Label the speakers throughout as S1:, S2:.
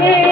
S1: রে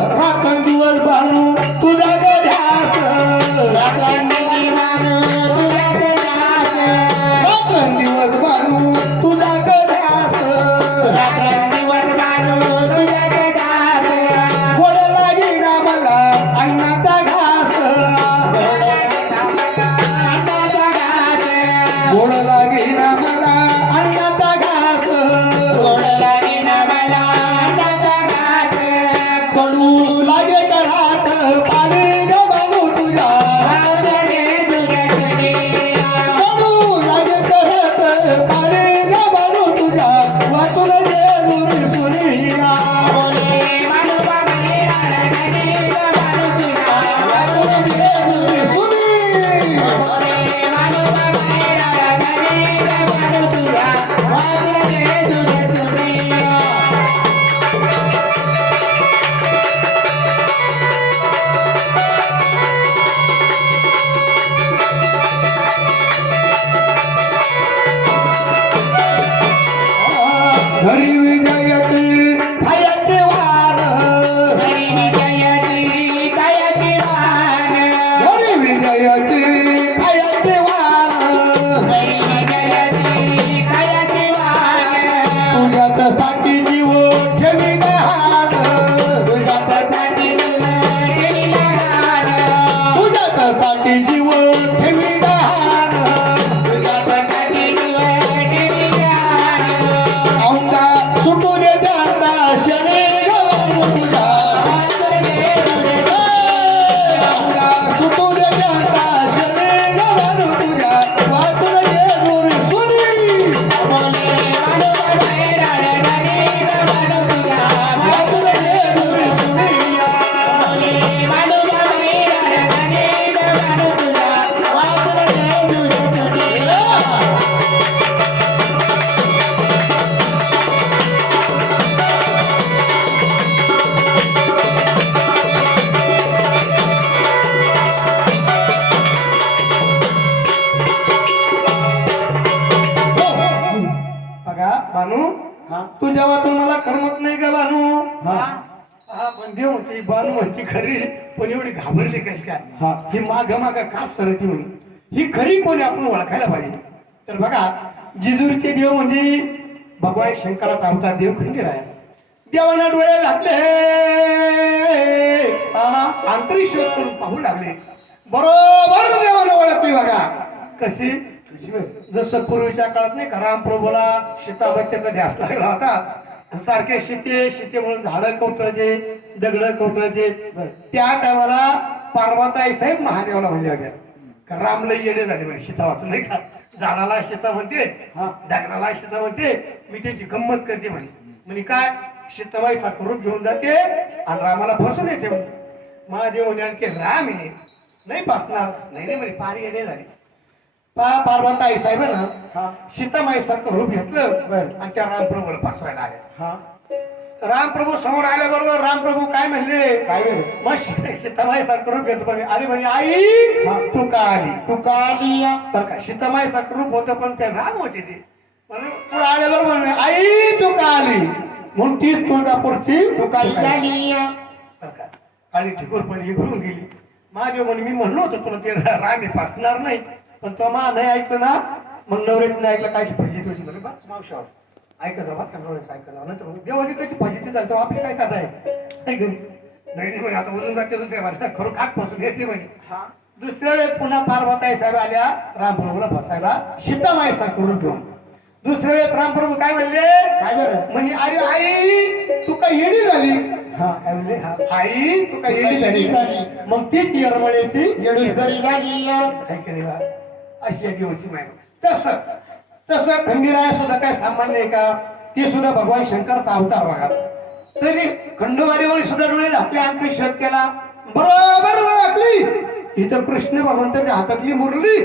S1: आपण दिवस बाळू तुझा ध्यास. रात्रांची मान तुझा ध्यास. आपण दिवस बाळू तुझा ध्यास. रात्रांची वर मला వకుల దేవు तू जेव्हा तू मला करमत नाही का भानू? हा. म्हणते बानू होती खरी पण एवढी घाबरली कस काय?
S2: ही.
S1: माग माग का सरती म्हणून. ही खरी कोणी आपण ओळखायला पाहिजे. तर बघा जिजूरचे देव म्हणजे भगवान शंकराचा अवतार देव खंडीर आहे. देवाना डोळे घातले. आंतरिक शोध करून पाहू लागले. बरोबर देवानं ओळखली बघा. कशी? जसं पूर्वीच्या काळात नाही का रामप्रभूला सीताबत्त्याचा ध्यास लागला होता सारखे शिते शिते म्हणून झाडं कोपरायचे दगड कोपरायचे त्या टायमाला पार्वताई साहेब महादेवाला म्हणल्या होत्या का रामला येणे झाले म्हणे सीता वाचून नाही का? झाडाला सीता म्हणते दगडाला सीता म्हणते मी त्याची गंमत करते म्हणे. म्हणे काय? सीताबाई सारखं रूप घेऊन जाते आणि रामाला फसून येते महादेव म्हणे आणखी राम आहे. नाही पासणार नाही नाही म्हणे पारी येणे झाली. पार्वताई साहेब ना सीतामाई सारखं रूप घेतलं आणि त्या रामप्रभूला फसवायला आल्या रामप्रभू समोर आल्याबरोबर रामप्रभू काय म्हणले?
S2: काय?
S1: मग सीतामाई सारखं रूप घेतो पण अरे म्हणे आई! तू का आली?
S2: तू का आली?
S1: तर का? सीतामाई सारखं रूप होतं पण ते राम होते ते. म्हणून पुढे आल्याबरोबर म्हणे आई तू का आली? म्हणून तीच तुळजापूरची
S2: तू काही झाली.
S1: तर का? आणि ठिकूर पण ही घडून गेली. महादेव म्हणे मी म्हणलो होतो तुला ते राम हे पासणार नाही. पण तो मा नाही ऐकलं ना मग नवऱ्याचं नाही ऐकलं काय फजिती होती म्हणे बा मावशावर ऐकायचं बा का नवऱ्याचं ऐकायला नंतर देवानी कशी फजिती झाली तेव्हा आपली काय कथा आहे? नाही घरी नाही नाही म्हणे आता उजून जाते दुसऱ्या बाजूला. खरं खाटपासून येते म्हणे. दुसऱ्या वेळेस पुन्हा पार्वताई साहेब आल्या रामप्रभूला बसायला सीतामाईसा करून घेऊन दुसऱ्या वेळेस रामप्रभू काय म्हणले?
S2: काय बरं?
S1: म्हणजे अरे आई तू काय येडी झाली? हा काय म्हणले? हा, आई तू काय येडी झाली? मग तीच येरमळ्याची
S2: येडी झाली
S1: काय केली बा? अशी एक दिवशी माहिती तस तस खंडीराय सुद्धा काय सामान्य आहे का? ते सुद्धा भगवान शंकरचा अवतार बघा. तरी खंडोबारीवर सुद्धा डोळे झाकले आणखी शोध केला. बरोबर ओळखली इथं कृष्ण भगवंताच्या हातातली मुरली.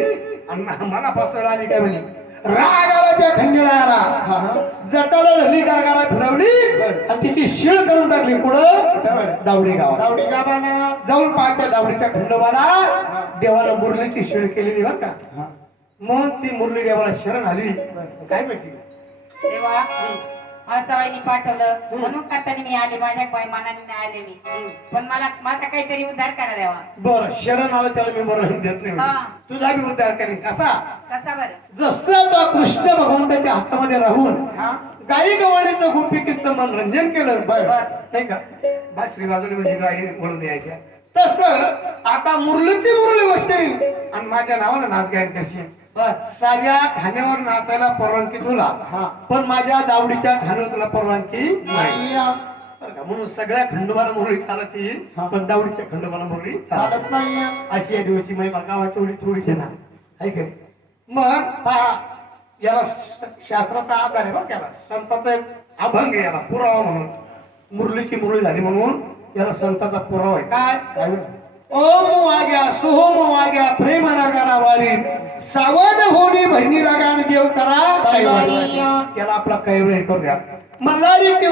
S1: आणि मला फसवला आली काय म्हणे? राग आला. त्या खंडीरायाला जटाला धरली गारगारा फिरवली आणि तिची शिळ करून टाकली. पुढं दावडी गावात
S2: गावडी गावानं
S1: जाऊन पाहत्या दावडीच्या खंडोबाला देवाला मुरलीची शिळ केलेली बरं का. मग ती मुरली देवाला शरण आली. काय माहिती
S3: देवा सवाईनी पाठवलं. म्हणून करताना मी आले माझ्या पाय मानाने आले मी. पण मला माझा काहीतरी उद्धार करा देवा.
S1: बर शरण आलं त्याला मी मरण देत नाही. तुझा बी उद्धार करेन. कसा?
S3: कसा बरं?
S1: जसं कृष्ण भगवंताच्या हातामध्ये राहून गाई गवाणीचं गोपिकेचं मनोरंजन केलं.
S3: बर.
S1: नाही का? बा श्रीबाजूला म्हणजे गाई म्हणून यायच्या तस आता मुरलीची मुरली बसतील. आणि माझ्या नावानं नाच गायन करशील. साऱ्या ठाण्यावर नाचायला परवानगी तुला पण माझ्या दावडीच्या ठाण्यावर तुला परवानगी नाही. बरं का? म्हणून सगळ्या खंडोबाला मुरळी चालती पण दावडीच्या खंडोबाला मुरळी चालत
S2: नाही.
S1: अशी या दिवशी महिमा गावात तेवढी थोडीशी ना. ऐक मग पहा याला शास्त्राचा आधार आहे बरं त्याला संताचा एक अभंग आहे याला पुरावा म्हणून. मुरलीची मुरळी झाली म्हणून याला संताचा पुरावा आहे. काय? ओम वाग्या सोहम वाग्या प्रेम रागाना वारी सावध होणी बहिणी रागाने देव करा. त्याला आपला कैवारी करूया. मल्हारीची